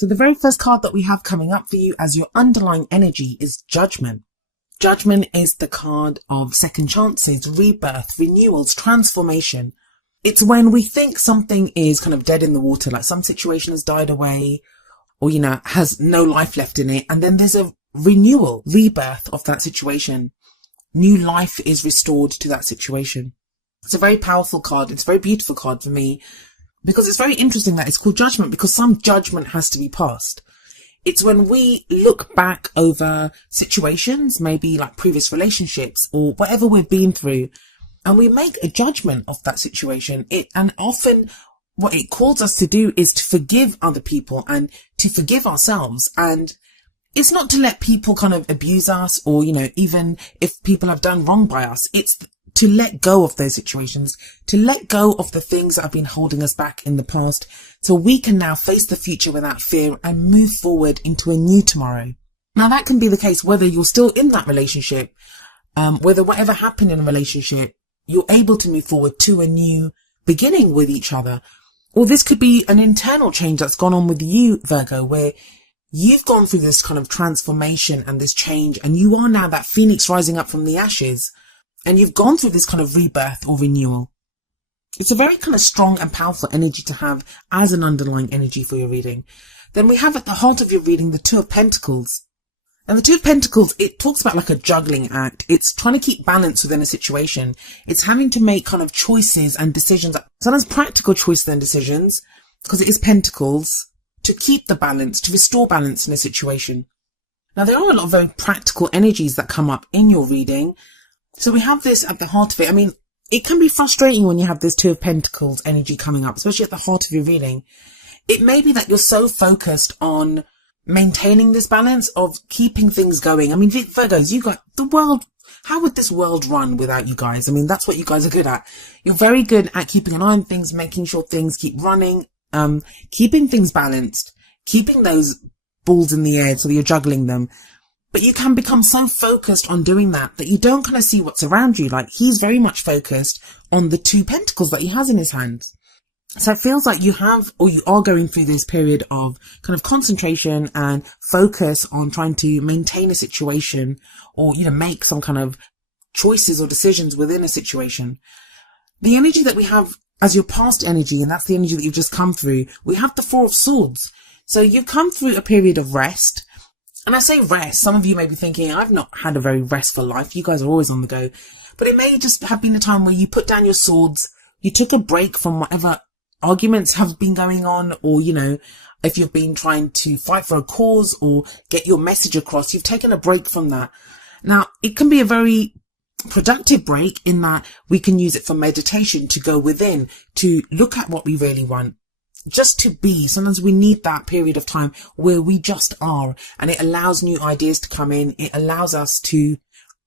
So the very first card that we have coming up for you as your underlying energy is Judgment. Judgment is the card of second chances, rebirth, renewals, transformation. It's when we think something is kind of dead in the water, like some situation has died away or, has no life left in it. And then there's a renewal, rebirth of that situation. New life is restored to that situation. It's a very powerful card. It's a very beautiful card for me because it's very interesting that it's called Judgment, because some judgment has to be passed. It's when we look back over situations, maybe like previous relationships or whatever we've been through, and we make a judgment of that situation. And often what it calls us to do is to forgive other people and to forgive ourselves. And it's not to let people kind of abuse us or, even if people have done wrong by us, it's to let go of those situations, to let go of the things that have been holding us back in the past, so we can now face the future without fear and move forward into a new tomorrow. Now that can be the case whether you're still in that relationship, whether whatever happened in a relationship, you're able to move forward to a new beginning with each other. Or this could be an internal change that's gone on with you, Virgo, where you've gone through this kind of transformation and this change, and you are now that phoenix rising up from the ashes. And you've gone through this kind of rebirth or renewal. It's a very kind of strong and powerful energy to have as an underlying energy for your reading. Then we have at the heart of your reading the Two of Pentacles. And the Two of Pentacles, it talks about like a juggling act. It's trying to keep balance within a situation. It's having to make kind of choices and decisions, sometimes practical choices and decisions, because it is Pentacles, to keep the balance, to restore balance in a situation. Now there are a lot of very practical energies that come up in your reading. So we have this at the heart of it. I mean, it can be frustrating when you have this Two of Pentacles energy coming up, especially at the heart of your reading. It may be that you're so focused on maintaining this balance of keeping things going. I mean, Virgos, you got the world. How would this world run without you guys? I mean, that's what you guys are good at. You're very good at keeping an eye on things, making sure things keep running, keeping things balanced, keeping those balls in the air so that you're juggling them. But you can become so focused on doing that you don't kind of see what's around you. Like, he's very much focused on the Two Pentacles that he has in his hands. So it feels like you have, or you are going through this period of kind of concentration and focus on trying to maintain a situation or, make some kind of choices or decisions within a situation. The energy that we have as your past energy, and that's the energy that you've just come through, we have the Four of Swords. So you've come through a period of rest. And I say rest, some of you may be thinking, I've not had a very restful life. You guys are always on the go. But it may just have been a time where you put down your swords, you took a break from whatever arguments have been going on, or, if you've been trying to fight for a cause or get your message across, you've taken a break from that. Now, it can be a very productive break in that we can use it for meditation, to go within, to look at what we really want. Just to be. Sometimes we need that period of time where we just are, and it allows new ideas to come in. It allows us to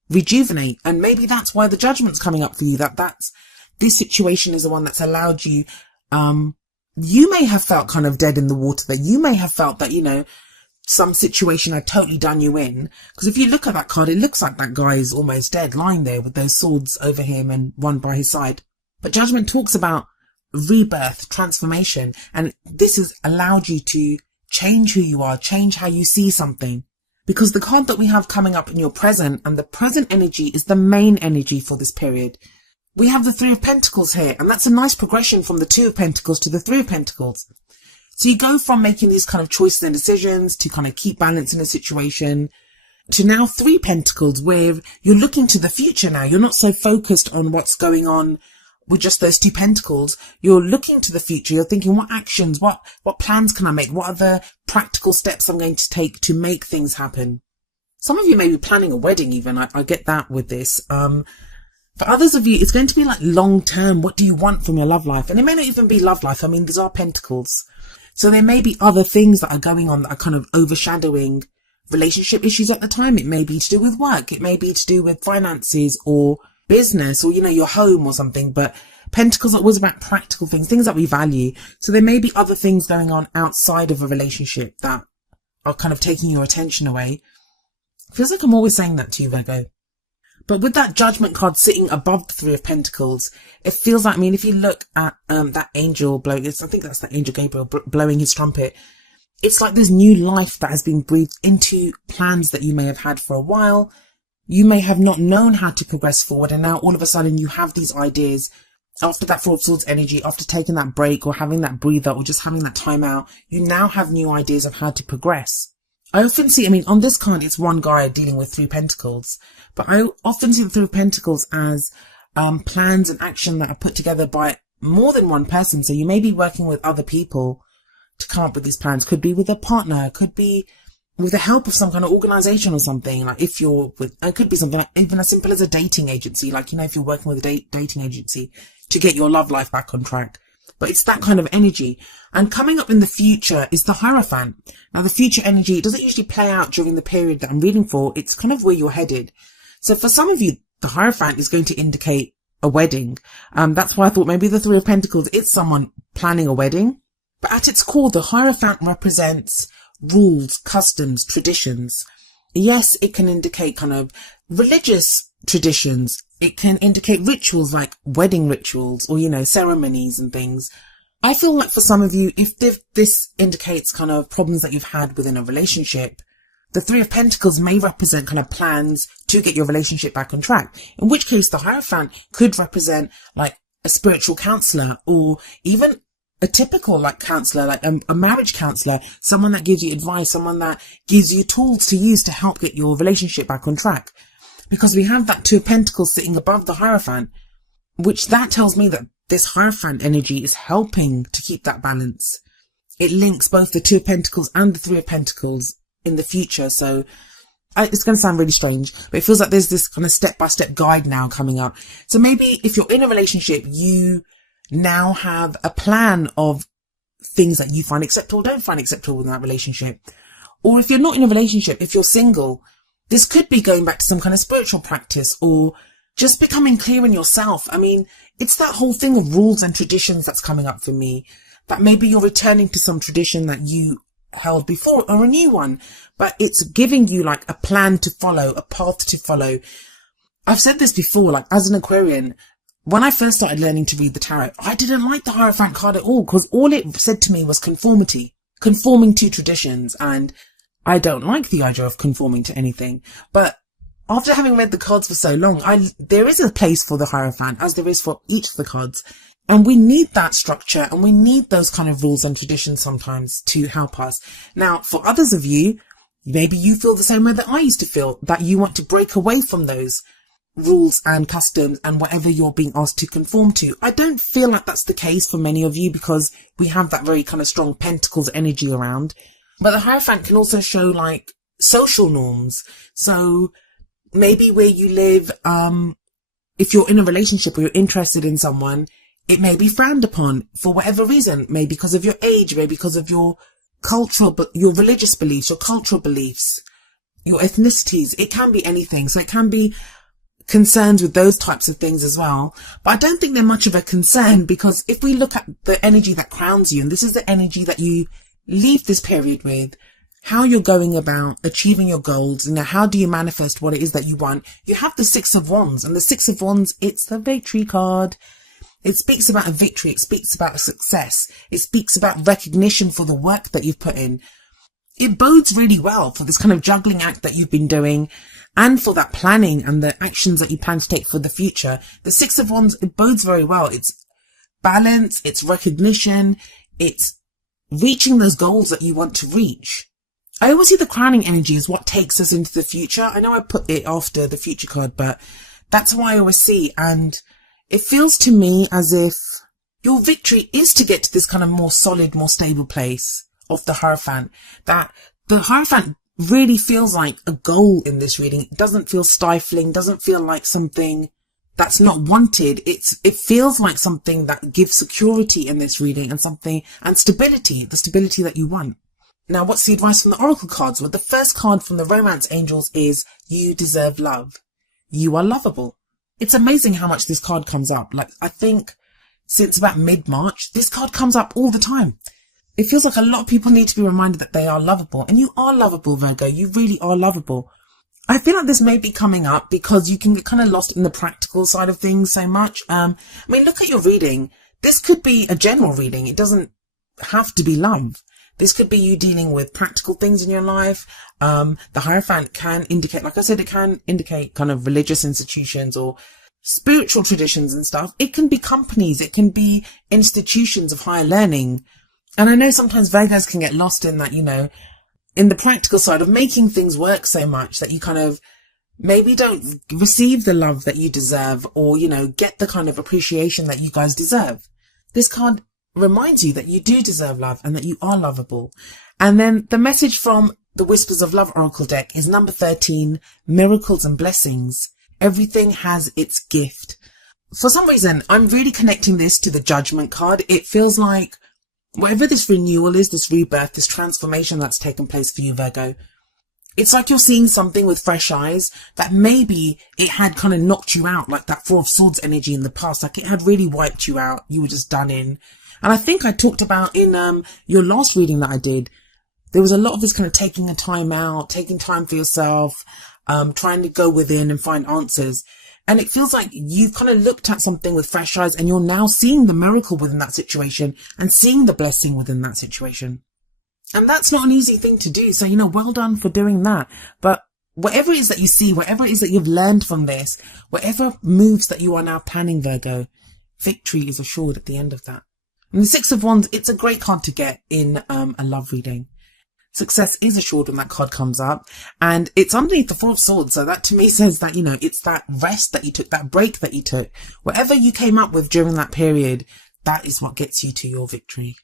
rejuvenate. And maybe that's why the Judgment's coming up for you, this situation is the one that's allowed you. You may have felt kind of dead in the water, that you may have felt that, some situation had totally done you in. Because if you look at that card, it looks like that guy is almost dead, lying there with those swords over him and one by his side. But Judgment talks about rebirth, transformation, and this has allowed you to change who you are, change how you see something. Because the card that we have coming up in your present, and the present energy is the main energy for this period. We have the Three of Pentacles here, and that's a nice progression from the Two of Pentacles to the Three of Pentacles. So you go from making these kind of choices and decisions to kind of keep balance in a situation to now Three Pentacles, where you're looking to the future now. You're not so focused on what's going on with just those Two Pentacles. You're looking to the future. You're thinking, what actions, what plans can I make? What are the practical steps I'm going to take to make things happen? Some of you may be planning a wedding even. I get that with this. For others of you, it's going to be like long term. What do you want from your love life? And it may not even be love life. I mean, these are Pentacles. So there may be other things that are going on that are kind of overshadowing relationship issues at the time. It may be to do with work. It may be to do with finances or business or, your home or something. But Pentacles are always about practical things that we value. So there may be other things going on outside of a relationship that are kind of taking your attention away. Feels like I'm always saying that to you, Virgo. But with that Judgment card sitting above the Three of Pentacles, it feels like, if you look at that angel blowing, I think that's the angel Gabriel blowing his trumpet. It's like there's new life that has been breathed into plans that you may have had for a while. You may have not known how to progress forward, and now all of a sudden you have these ideas. After that Four of Swords energy, after taking that break or having that breather or just having that time out, you now have new ideas of how to progress. I often see, on this card, it's one guy dealing with Three of Pentacles, but I often see the Three of Pentacles as plans and action that are put together by more than one person. So you may be working with other people to come up with these plans. Could be with a partner, could be with the help of some kind of organization or something. Like if you're with, it could be something like even as simple as a dating agency. Like, if you're working with a dating agency to get your love life back on track. But it's that kind of energy. And coming up in the future is the Hierophant. Now, the future energy, it doesn't usually play out during the period that I'm reading for. It's kind of where you're headed. So for some of you, the Hierophant is going to indicate a wedding. That's why I thought maybe the Three of Pentacles, it's someone planning a wedding. But at its core, the Hierophant represents rules, customs, traditions. Yes, it can indicate kind of religious traditions. It can indicate rituals like wedding rituals or, ceremonies and things. I feel like for some of you, if this indicates kind of problems that you've had within a relationship, the Three of Pentacles may represent kind of plans to get your relationship back on track. In which case, the Hierophant could represent like a spiritual counselor, or even a typical counselor, like a marriage counselor, someone that gives you advice, someone that gives you tools to use to help get your relationship back on track. Because we have that Two of Pentacles sitting above the Hierophant, which that tells me that this Hierophant energy is helping to keep that balance. It links both the Two of Pentacles and the Three of Pentacles in the future. So it's going to sound really strange, but it feels like there's this kind of step-by-step guide now coming up. So maybe if you're in a relationship, you now have a plan of things that you find acceptable or don't find acceptable in that relationship. Or if you're not in a relationship, if you're single, this could be going back to some kind of spiritual practice or just becoming clear in yourself. It's that whole thing of rules and traditions that's coming up for me, that maybe you're returning to some tradition that you held before or a new one, but it's giving you like a plan to follow, a path to follow. I've said this before, like as an Aquarian, when I first started learning to read the tarot, I didn't like the Hierophant card at all, because all it said to me was conformity, conforming to traditions, and I don't like the idea of conforming to anything. But after having read the cards for so long, there is a place for the Hierophant, as there is for each of the cards. And we need that structure, and we need those kind of rules and traditions sometimes to help us. Now, for others of you, maybe you feel the same way that I used to feel, that you want to break away from those rules and customs and whatever you're being asked to conform to. I don't feel like that's the case for many of you, because we have that very kind of strong Pentacles energy around. But the Hierophant can also show like social norms. So maybe where you live, if you're in a relationship or you're interested in someone, it may be frowned upon for whatever reason, maybe because of your age, maybe because of your cultural, your religious beliefs, your cultural beliefs, your ethnicities. It can be anything. So it can be concerns with those types of things as well. But I don't think they're much of a concern, because if we look at the energy that crowns you, and this is the energy that you leave this period with, how you're going about achieving your goals, how do you manifest what it is that you want? You have the Six of Wands, and the Six of Wands, it's the victory card. It speaks about a victory. It speaks about a success. It speaks about recognition for the work that you've put in. It bodes really well for this kind of juggling act that you've been doing, and for that planning and the actions that you plan to take for the future. The Six of Wands, it bodes very well. It's balance, it's recognition, it's reaching those goals that you want to reach. I always see the crowning energy as what takes us into the future. I know I put it after the future card, but that's what I always see. And it feels to me as if your victory is to get to this kind of more solid, more stable place of the Hierophant. That the Hierophant really feels like a goal in this reading. It doesn't feel stifling, doesn't feel like something that's not wanted. It feels like something that gives security in this reading, and stability, the stability that you want. Now, what's the advice from the Oracle cards? Well, the first card from the Romance Angels is you deserve love. You are lovable. It's amazing how much this card comes up. Like, I think since about mid-March, this card comes up all the time. It feels like a lot of people need to be reminded that they are lovable. And you are lovable, Virgo. You really are lovable. I feel like this may be coming up because you can get kind of lost in the practical side of things so much. Look at your reading. This could be a general reading. It doesn't have to be love. This could be you dealing with practical things in your life. The Hierophant can indicate, like I said, it can indicate kind of religious institutions or spiritual traditions and stuff. It can be companies. It can be institutions of higher learning. And I know sometimes Virgos can get lost in that, you know, in the practical side of making things work so much that you kind of maybe don't receive the love that you deserve, or, you know, get the kind of appreciation that you guys deserve. This card reminds you that you do deserve love and that you are lovable. And then the message from the Whispers of Love Oracle deck is number 13, miracles and blessings. Everything has its gift. For some reason, I'm really connecting this to the Judgment card. It feels like whatever this renewal is, this rebirth, this transformation that's taken place for you, Virgo, it's like you're seeing something with fresh eyes that maybe it had kind of knocked you out, like that Four of Swords energy in the past. Like it had really wiped you out. You were just done in. And I think I talked about in your last reading that I did, there was a lot of this kind of taking a time out, taking time for yourself, trying to go within and find answers. And it feels like you've kind of looked at something with fresh eyes and you're now seeing the miracle within that situation and seeing the blessing within that situation. And that's not an easy thing to do. So, you know, well done for doing that. But whatever it is that you see, whatever it is that you've learned from this, whatever moves that you are now planning, Virgo, victory is assured at the end of that. And the Six of Wands, it's a great card to get in a love reading. Success is assured when that card comes up, and it's underneath the Four of Swords. So that to me says that, you know, it's that rest that you took, that break that you took, whatever you came up with during that period, that is what gets you to your victory.